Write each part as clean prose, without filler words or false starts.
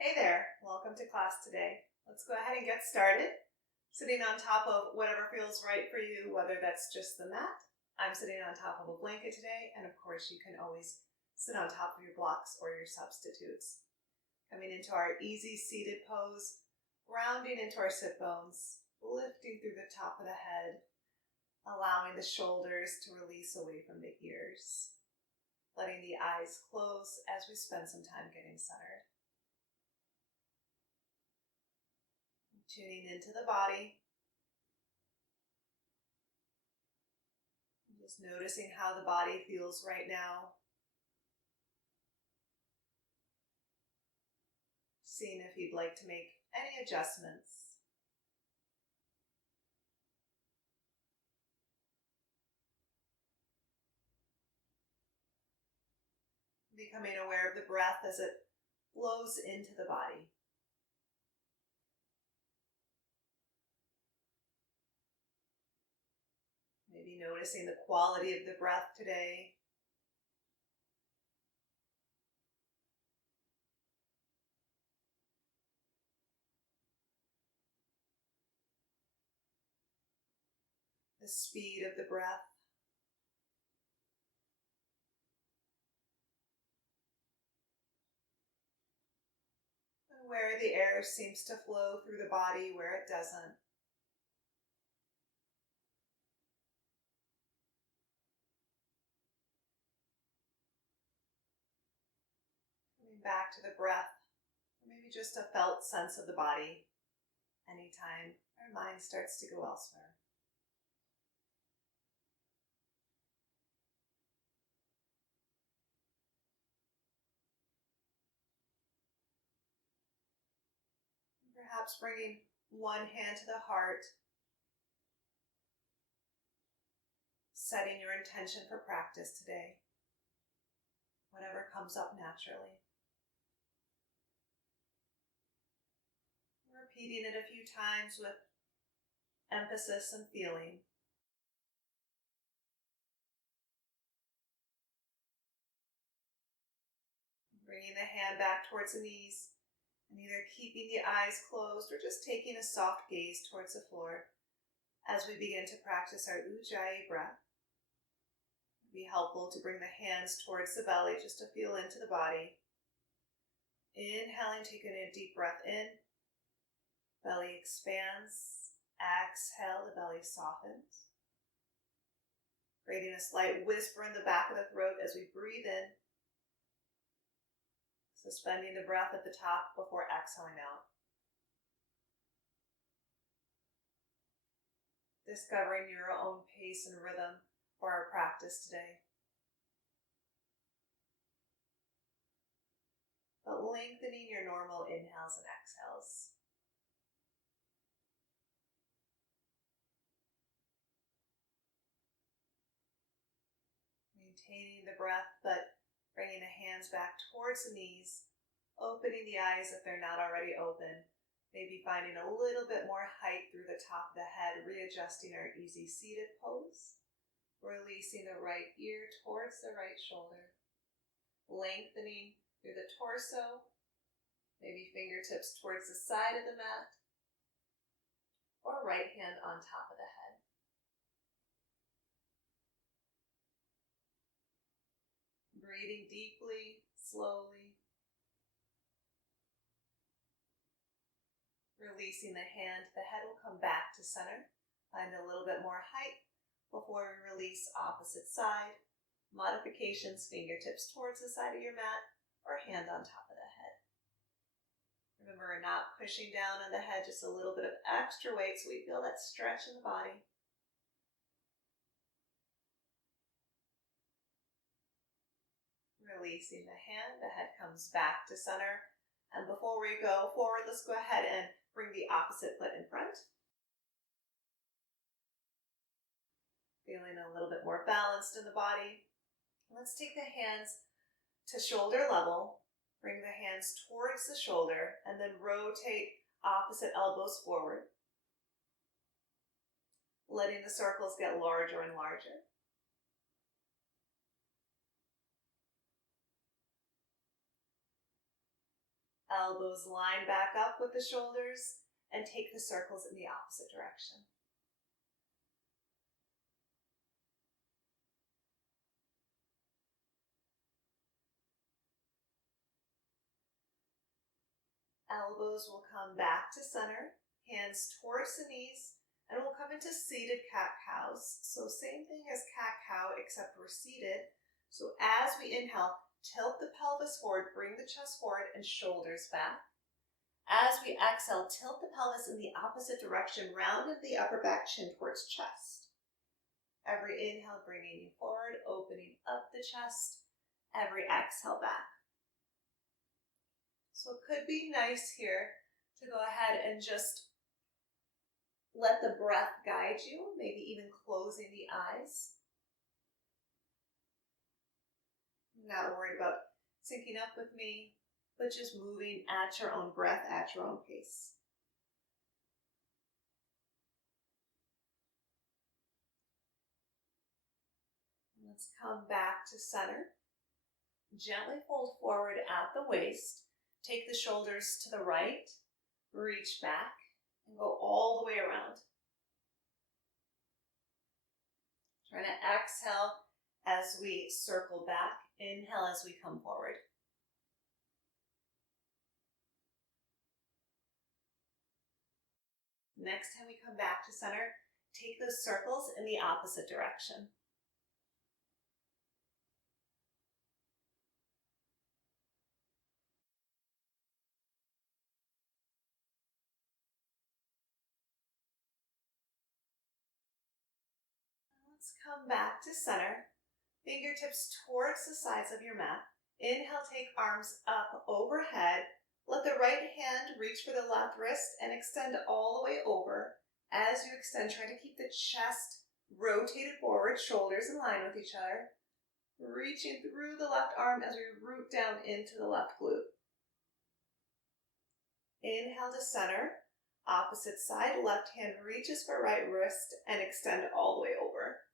Hey there, welcome to class today. Let's go ahead and get started. Sitting on top of whatever feels right for you, whether that's just the mat. I'm sitting on top of a blanket today, and of course you can always sit on top of your blocks or your substitutes. Coming into our easy seated pose, grounding into our sit bones, lifting through the top of the head, allowing the shoulders to release away from the ears, letting the eyes close as we spend some time getting centered. Tuning into the body, just noticing how the body feels right now. Seeing if you'd like to make any adjustments. Becoming aware of the breath as it flows into the body. Maybe noticing the quality of the breath today. The speed of the breath. And where the air seems to flow through the body, where it doesn't. Coming back to the breath, or maybe just a felt sense of the body anytime our mind starts to go elsewhere. Perhaps bringing one hand to the heart, setting your intention for practice today, whatever comes up naturally. Repeating it a few times with emphasis and feeling. Bringing the hand back towards the knees and either keeping the eyes closed or just taking a soft gaze towards the floor as we begin to practice our Ujjayi breath. It'd be helpful to bring the hands towards the belly just to feel into the body. Inhaling, taking a deep breath in. Belly expands. Exhale, the belly softens. Creating a slight whisper in the back of the throat as we breathe in. Suspending the breath at the top before exhaling out. Discovering your own pace and rhythm for our practice today. But lengthening your normal inhales and exhales. Maintaining the breath, but bringing the hands back towards the knees, opening the eyes if they're not already open, maybe finding a little bit more height through the top of the head, readjusting our easy seated pose, releasing the right ear towards the right shoulder, lengthening through the torso, maybe fingertips towards the side of the mat, or right hand on top of the head. Breathing deeply, slowly. Releasing the hand, the head will come back to center. Find a little bit more height before we release opposite side. Modifications, fingertips towards the side of your mat or hand on top of the head. Remember, we're not pushing down on the head, just a little bit of extra weight so we feel that stretch in the body. Releasing the hand, the head comes back to center. And before we go forward, let's go ahead and bring the opposite foot in front. Feeling a little bit more balanced in the body. Let's take the hands to shoulder level. Bring the hands towards the shoulder and then rotate opposite elbows forward. Letting the circles get larger and larger. Elbows line back up with the shoulders and take the circles in the opposite direction. Elbows will come back to center, hands towards the knees, and we'll come into seated cat-cows. So same thing as cat-cow, except we're seated. So as we inhale, tilt the pelvis forward, bring the chest forward and shoulders back. As we exhale, tilt the pelvis in the opposite direction, round into the upper back, chin towards chest. Every inhale, bringing you forward, opening up the chest. Every exhale, back. So it could be nice here to go ahead and just let the breath guide you, maybe even closing the eyes. Not worried about syncing up with me, but just moving at your own breath, at your own pace. Let's come back to center. Gently fold forward at the waist. Take the shoulders to the right, reach back, and go all the way around. Trying to exhale as we circle back. Inhale as we come forward. Next time we come back to center, take those circles in the opposite direction. Let's come back to center. Fingertips towards the sides of your mat. Inhale, take arms up overhead. Let the right hand reach for the left wrist and extend all the way over. As you extend, try to keep the chest rotated forward, shoulders in line with each other. Reaching through the left arm as we root down into the left glute. Inhale to center. Opposite side, left hand reaches for right wrist and extend all the way over.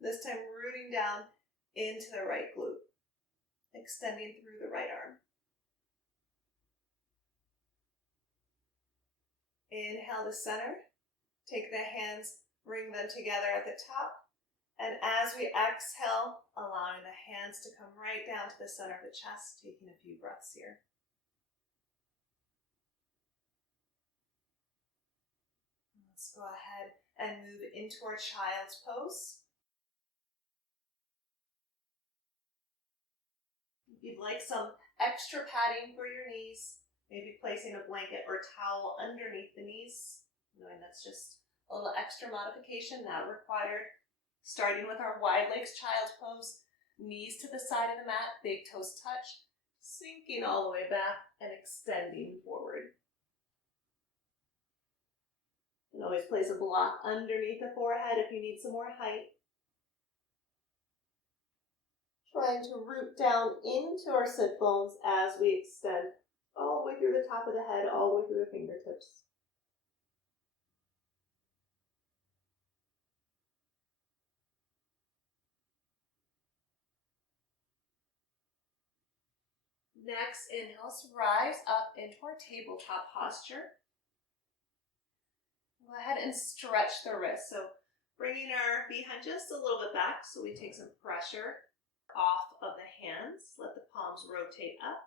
This time rooting down into the right glute, extending through the right arm. Inhale to center. Take the hands, bring them together at the top. And as we exhale, allowing the hands to come right down to the center of the chest, taking a few breaths here. Let's go ahead and move into our child's pose. If you'd like some extra padding for your knees, maybe placing a blanket or towel underneath the knees, knowing that's just a little extra modification not required. Starting with our wide legs child's pose, knees to the side of the mat, big toes touch, sinking all the way back and extending forward. You can always place a block underneath the forehead if you need some more height. Trying to root down into our sit bones as we extend all the way through the top of the head, all the way through the fingertips. Next, inhales, rise up into our tabletop posture. Go ahead and stretch the wrists. So bringing our behind just a little bit back so we take some pressure off of the hands. Let the palms rotate up.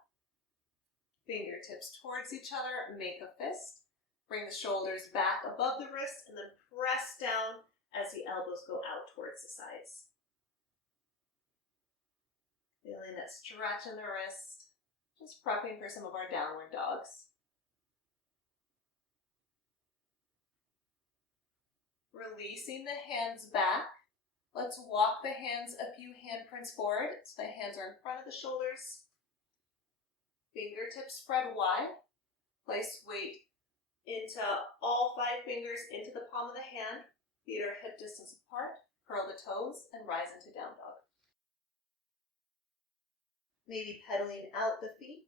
Fingertips towards each other, make a fist. Bring the shoulders back above the wrist and then press down as the elbows go out towards the sides. Feeling that stretch in the wrist. Just prepping for some of our downward dogs. Releasing the hands back. Let's walk the hands a few handprints forward. So the hands are in front of the shoulders. Fingertips spread wide. Place weight into all 5 fingers into the palm of the hand. Feet are hip distance apart. Curl the toes and rise into down dog. Maybe pedaling out the feet.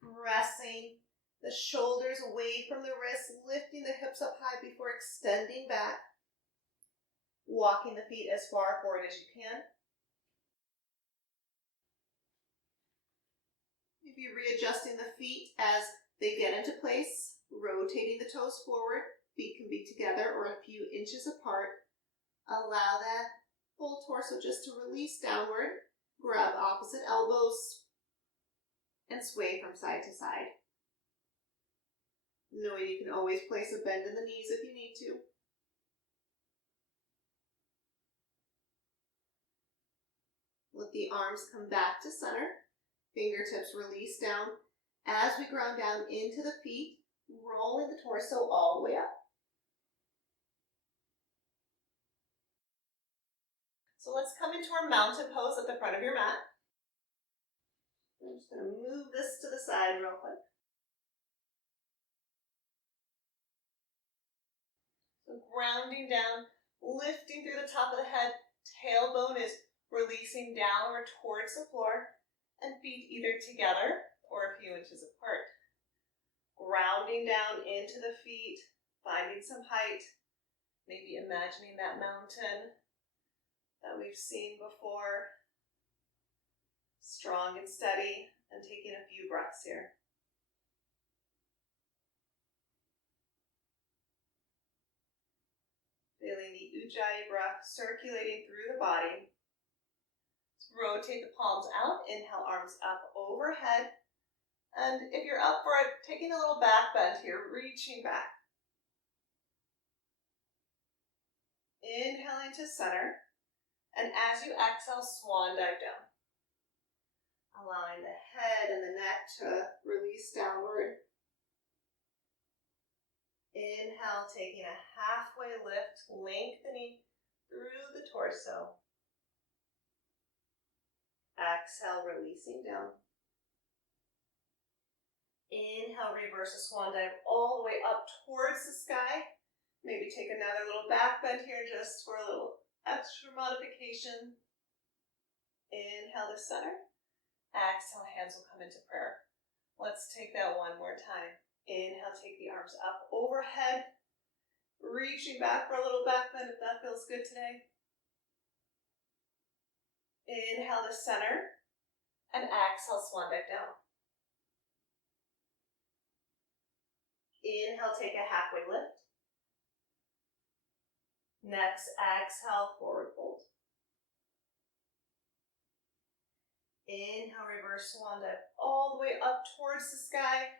Pressing the shoulders away from the wrists, lifting the hips up high before extending back. Walking the feet as far forward as you can. Maybe readjusting the feet as they get into place, rotating the toes forward. Feet can be together or a few inches apart. Allow that whole torso just to release downward. Grab opposite elbows and sway from side to side. Knowing you can always place a bend in the knees if you need to. Let the arms come back to center. Fingertips release down. As we ground down into the feet, rolling the torso all the way up. So let's come into our mountain pose at the front of your mat. I'm just going to move this to the side real quick. So grounding down, lifting through the top of the head, tailbone is releasing downward towards the floor, and feet either together or a few inches apart. Grounding down into the feet, finding some height, maybe imagining that mountain that we've seen before. Strong and steady, and taking a few breaths here. Feeling the Ujjayi breath circulating through the body. Let's rotate the palms out, inhale, arms up overhead. And if you're up for it, taking a little back bend here, reaching back. Inhaling to center. And as you exhale, swan dive down. Allowing the head and the neck to release downward. Inhale, taking a halfway lift, lengthening through the torso. Exhale, releasing down. Inhale, reverse a swan dive all the way up towards the sky. Maybe take another little back bend here just for a little extra modification. Inhale to center. Exhale, hands will come into prayer. Let's take that one more time. Inhale, take the arms up overhead. Reaching back for a little back bend if that feels good today. Inhale to center. And exhale, swan dive down. Inhale, take a halfway lift. Next, exhale, forward fold. Inhale, reverse swan dive all the way up towards the sky.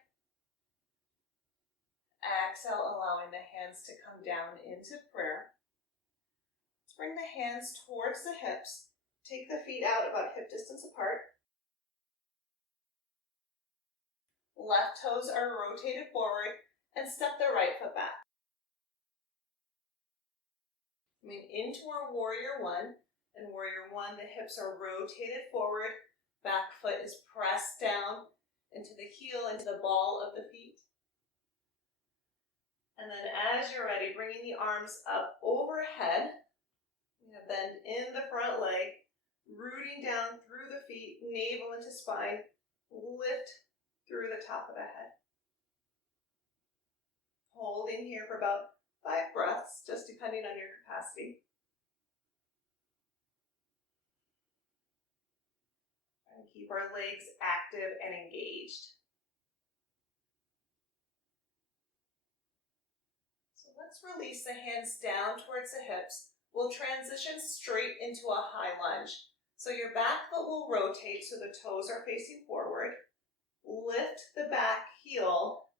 Exhale, allowing the hands to come down into prayer. Let's bring the hands towards the hips. Take the feet out about hip distance apart. Left toes are rotated forward and step the right foot back. Coming into our warrior one. In warrior one, the hips are rotated forward. Back foot is pressed down into the heel, into the ball of the feet. And then as you're ready, bringing the arms up overhead. Bend in the front leg, rooting down through the feet, navel into spine, lift through the top of the head. Holding here for about 5 breaths, just depending on your capacity. And keep our legs active and engaged. So let's release the hands down towards the hips. We'll transition straight into a high lunge. So your back foot will rotate so the toes are facing forward. Lift the back heel.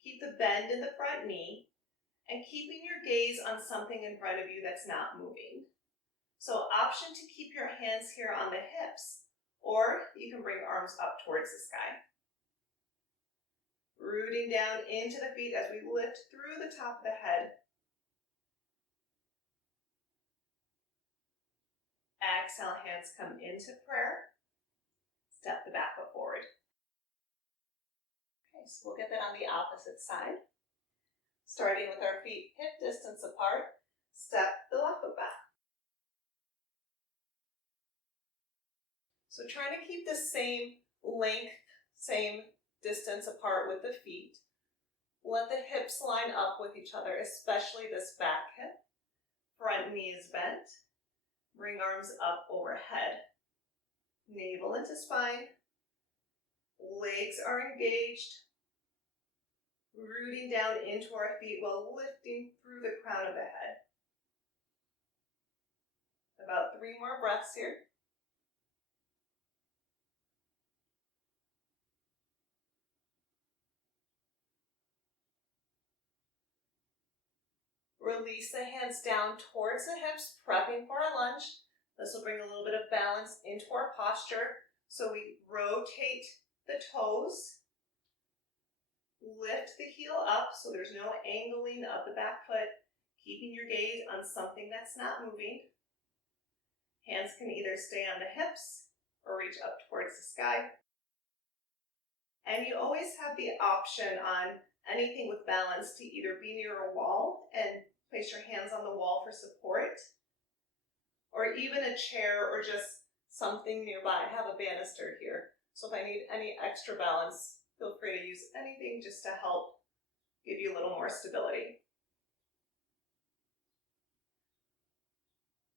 Keep the bend in the front knee. And keeping your gaze on something in front of you that's not moving. So option to keep your hands here on the hips. Or you can bring arms up towards the sky. Rooting down into the feet as we lift through the top of the head. Exhale, hands come into prayer. Step the back foot forward. Okay, so we'll get that on the opposite side. Starting with our feet hip distance apart, step the left foot back. So trying to keep the same length, same distance apart with the feet. Let the hips line up with each other, especially this back hip. Front knee is bent. Bring arms up overhead. Navel into spine. Legs are engaged, rooting down into our feet while lifting through the crown of the head. About 3 more breaths here. Release the hands down towards the hips, prepping for a lunge. This will bring a little bit of balance into our posture. So we rotate the toes, lift the heel up so there's no angling of the back foot, keeping your gaze on something that's not moving. Hands can either stay on the hips or reach up towards the sky. And you always have the option on anything with balance to either be near a wall and place your hands on the wall for support, or even a chair or just something nearby. I have a banister here, so if I need any extra balance, feel free to use anything just to help give you a little more stability.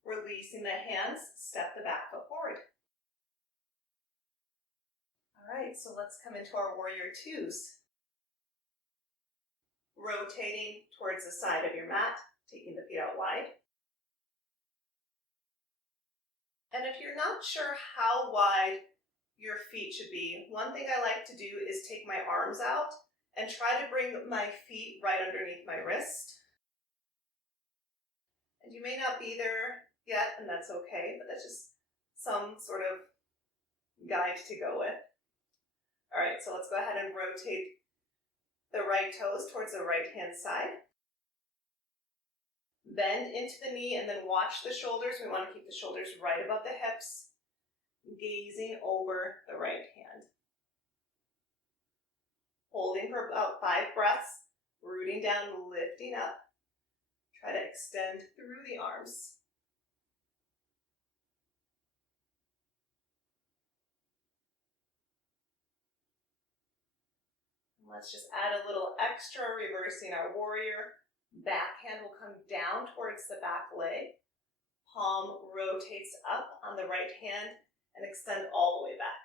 Releasing the hands, step the back foot forward. All right, so let's come into our warrior twos. Rotating towards the side of your mat, taking the feet out wide. And if you're not sure how wide your feet should be, one thing I like to do is take my arms out and try to bring my feet right underneath my wrist. And you may not be there yet, and that's okay, but that's just some sort of guide to go with. All right, so let's go ahead and rotate the right toes towards the right hand side. Bend into the knee and then watch the shoulders. We want to keep the shoulders right above the hips, gazing over the right hand. Holding for about 5 breaths, rooting down, lifting up. Try to extend through the arms. Let's just add a little extra, reversing our warrior. Back hand will come down towards the back leg. Palm rotates up on the right hand and extend all the way back.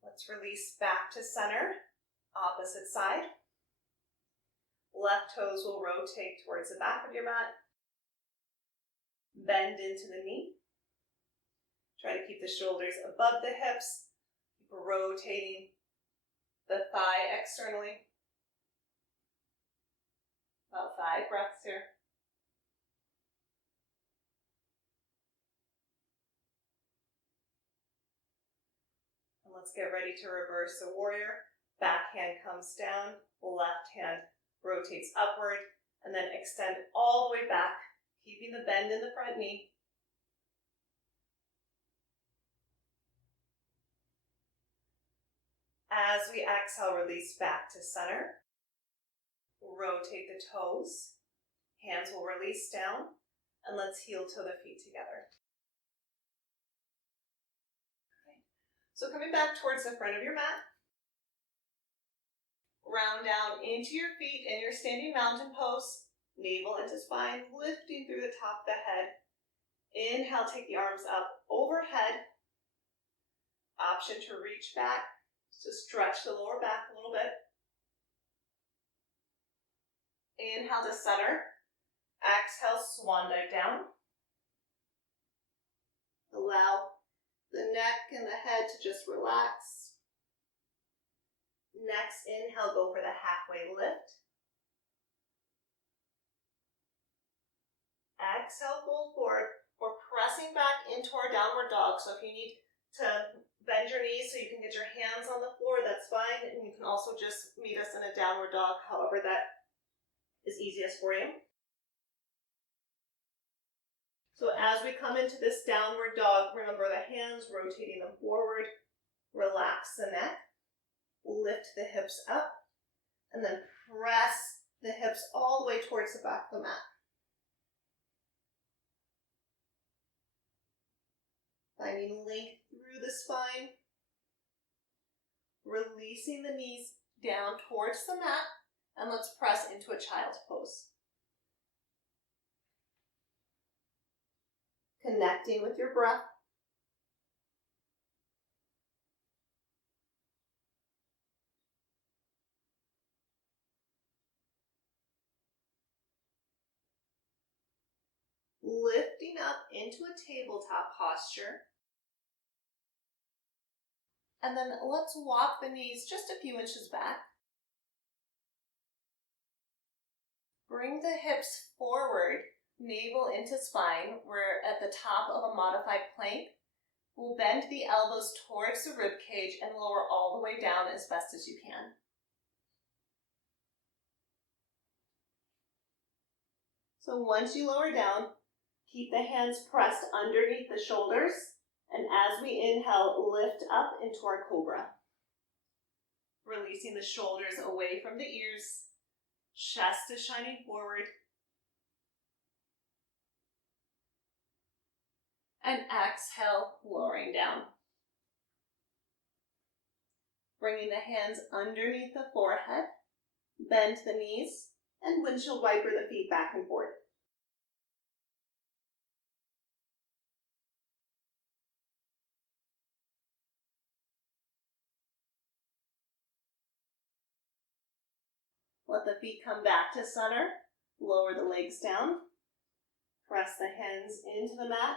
Let's release back to center, opposite side. Left toes will rotate towards the back of your mat. Bend into the knee. Try to keep the shoulders above the hips. Keep rotating the thigh externally. About 5 breaths here. And let's get ready to reverse the warrior. Back hand comes down, left hand rotates upward, and then extend all the way back, keeping the bend in the front knee. As we exhale, release back to center. Rotate the toes. Hands will release down. And let's heel toe the feet together. Okay. So coming back towards the front of your mat. Round down into your feet in your standing mountain pose. Navel into spine, lifting through the top of the head. Inhale, take the arms up overhead. Option to reach back. So stretch the lower back a little bit. Inhale to center. Exhale, swan dive down. Allow the neck and the head to just relax. Next inhale, go for the halfway lift. Exhale, fold forward. We're pressing back into our downward dog. So if you need to bend your knees so you can get your hands on the floor, that's fine. And you can also just meet us in a downward dog, however that is easiest for you. So as we come into this downward dog, remember the hands, rotating them forward. Relax the neck. Lift the hips up. And then press the hips all the way towards the back of the mat. Finding length through the spine. Releasing the knees down towards the mat. And let's press into a child's pose. connecting with your breath. Lifting up into a tabletop posture. And then let's walk the knees just a few inches back. Bring the hips forward, navel into spine. We're at the top of a modified plank. We'll bend the elbows towards the rib cage and lower all the way down as best as you can. So once you lower down, keep the hands pressed underneath the shoulders. And as we inhale, lift up into our cobra. Releasing the shoulders away from the ears. Chest is shining forward. And exhale, lowering down. Bringing the hands underneath the forehead. Bend the knees and windshield wiper the feet back and forth. Let the feet come back to center. Lower the legs down. Press the hands into the mat.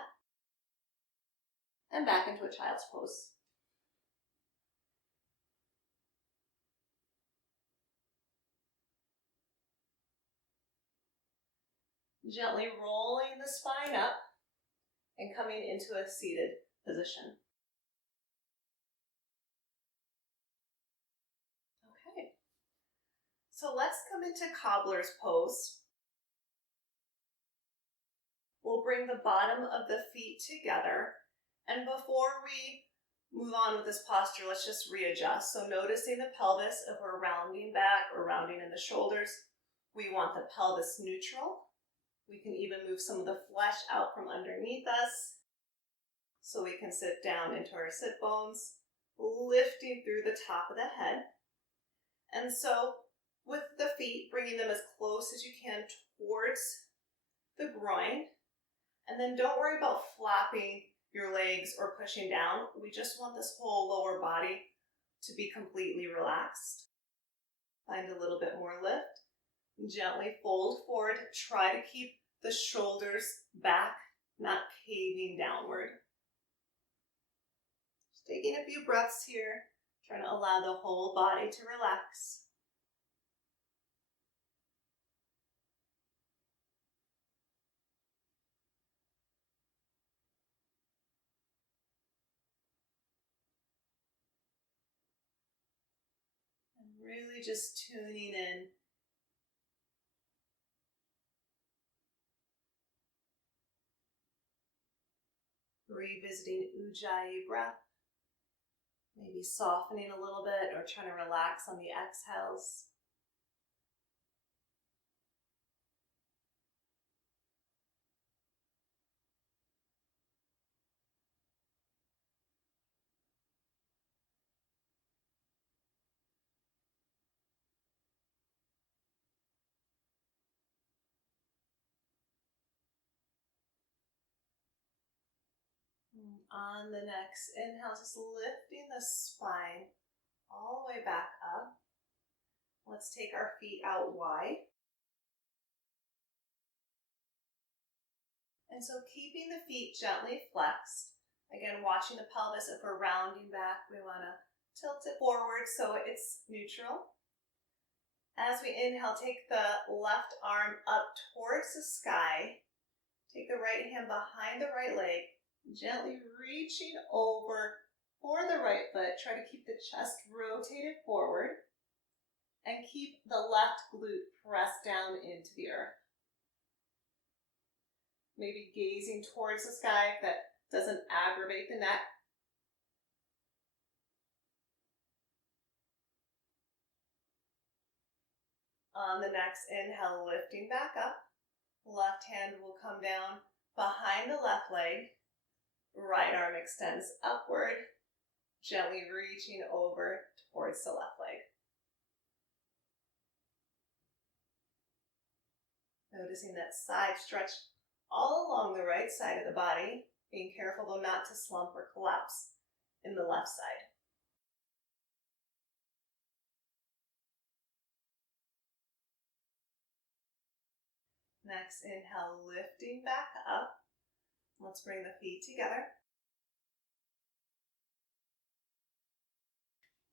And back into a child's pose. Gently rolling the spine up and coming into a seated position. Okay. So let's come into cobbler's pose. We'll bring the bottom of the feet together. And before we move on with this posture, let's just readjust. So noticing the pelvis, if we're rounding back or rounding in the shoulders, we want the pelvis neutral. We can even move some of the flesh out from underneath us so we can sit down into our sit bones, lifting through the top of the head. And so with the feet, bringing them as close as you can towards the groin. And then don't worry about flapping your legs or pushing down. We just want this whole lower body to be completely relaxed. Find a little bit more lift. Gently fold forward. Try to keep the shoulders back, not caving downward. Just taking a few breaths here, trying to allow the whole body to relax. And really just tuning in. Revisiting Ujjayi breath. Maybe softening a little bit or trying to relax on the exhales. On the next inhale, just lifting the spine all the way back up. Let's take our feet out wide. And so keeping the feet gently flexed. Again, watching the pelvis. If we're rounding back, we want to tilt it forward so it's neutral. As we inhale, take the left arm up towards the sky. Take the right hand behind the right leg. Gently reaching over for the right foot. Try to keep the chest rotated forward. And keep the left glute pressed down into the earth. Maybe gazing towards the sky if that doesn't aggravate the neck. On the next inhale, lifting back up. Left hand will come down behind the left leg. Right arm extends upward, gently reaching over towards the left leg. Noticing that side stretch all along the right side of the body, being careful though not to slump or collapse in the left side. Next, inhale, lifting back up. Let's bring the feet together.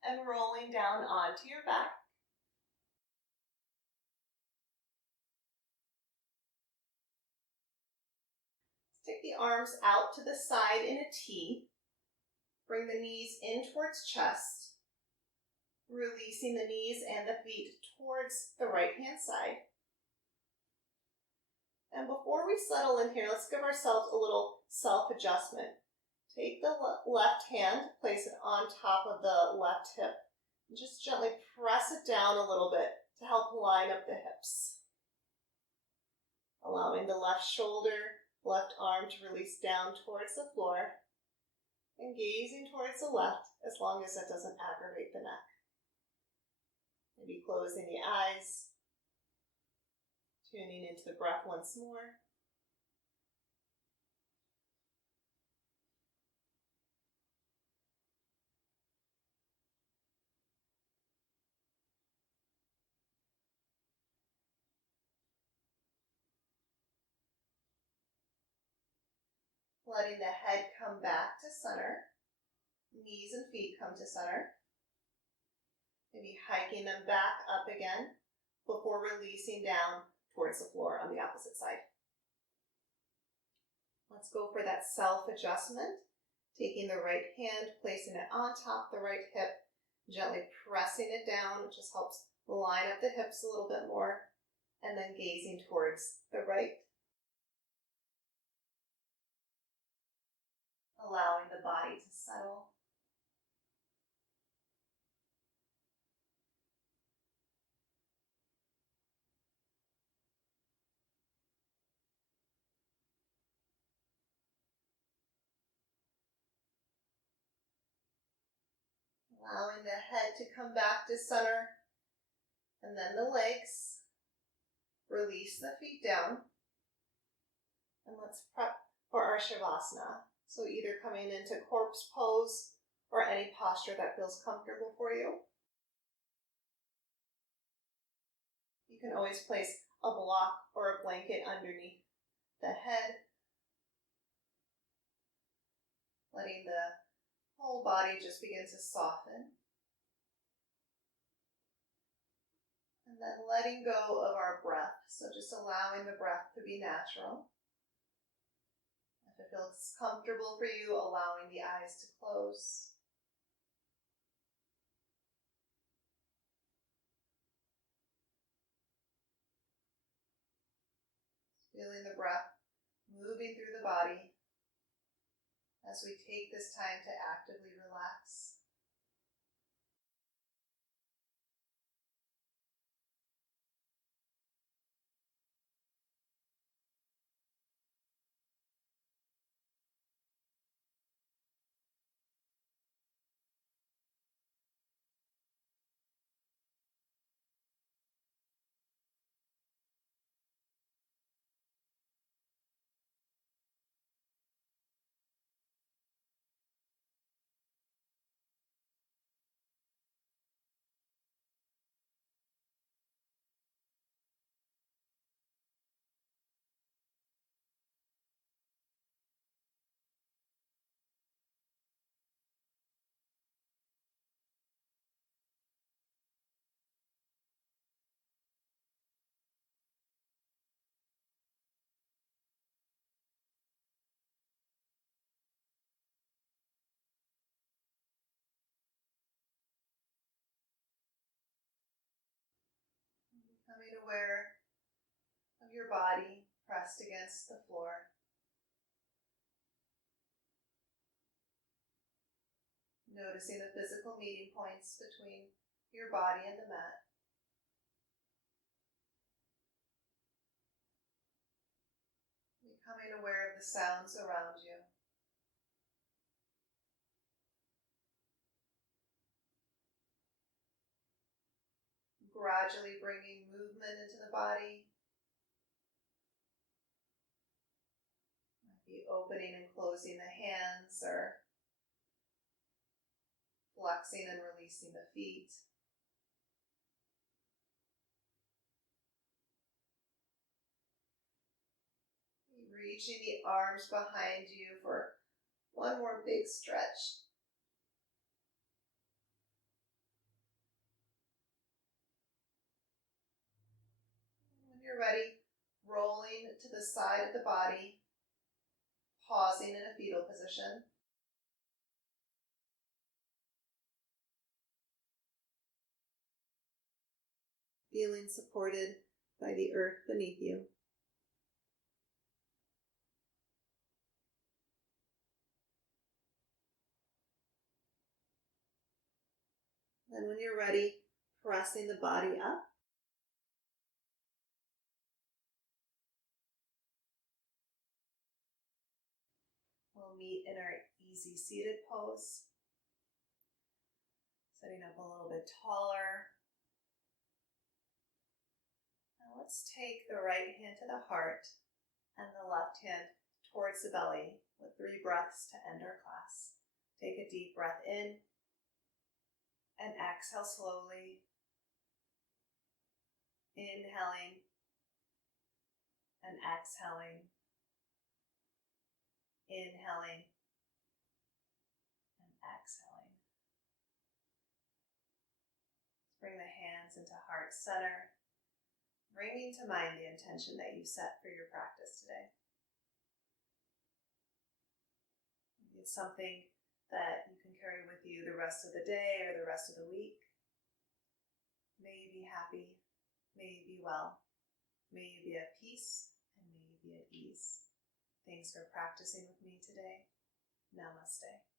And rolling down onto your back. Take the arms out to the side in a T. Bring the knees in towards chest. Releasing the knees and the feet towards the right hand side. And before we settle in here, let's give ourselves a little self-adjustment. Take the left hand, place it on top of the left hip, and just gently press it down a little bit to help line up the hips. Allowing the left shoulder, left arm to release down towards the floor, and gazing towards the left as long as that doesn't aggravate the neck. Maybe closing the eyes, tuning into the breath once more. Letting the head come back to center, knees and feet come to center. Maybe hiking them back up again before releasing down towards the floor on the opposite side. Let's go for that self-adjustment. Taking the right hand, placing it on top of the right hip, gently pressing it down, which just helps line up the hips a little bit more, and then gazing towards the right. Allowing the body to settle. Allowing the head to come back to center, and then the legs. Release the feet down, and let's prep for our Shavasana. So either coming into corpse pose or any posture that feels comfortable for you. You can always place a block or a blanket underneath the head, letting the whole body just begin to soften. And then letting go of our breath. So just allowing the breath to be natural. If it feels comfortable for you, allowing the eyes to close. Feeling the breath moving through the body as we take this time to actively relax. Becoming aware of your body pressed against the floor. Noticing the physical meeting points between your body and the mat. Becoming aware of the sounds around you. Gradually bringing movement into the body. opening and closing the hands or flexing and releasing the feet. Reaching the arms behind you for one more big stretch. When you're ready, rolling to the side of the body, pausing in a fetal position. Feeling supported by the earth beneath you. Then when you're ready, pressing the body up. We'll meet in our easy seated pose. Sitting up a little bit taller. Now let's take the right hand to the heart and the left hand towards the belly with 3 breaths to end our class. Take a deep breath in and exhale slowly. Inhaling and exhaling. Inhaling and exhaling. Let's bring the hands into heart center, bringing to mind the intention that you set for your practice today. Maybe it's something that you can carry with you the rest of the day or the rest of the week. May you be happy. May you be well. May you be at peace, and may you be at ease. Thanks for practicing with me today. Namaste.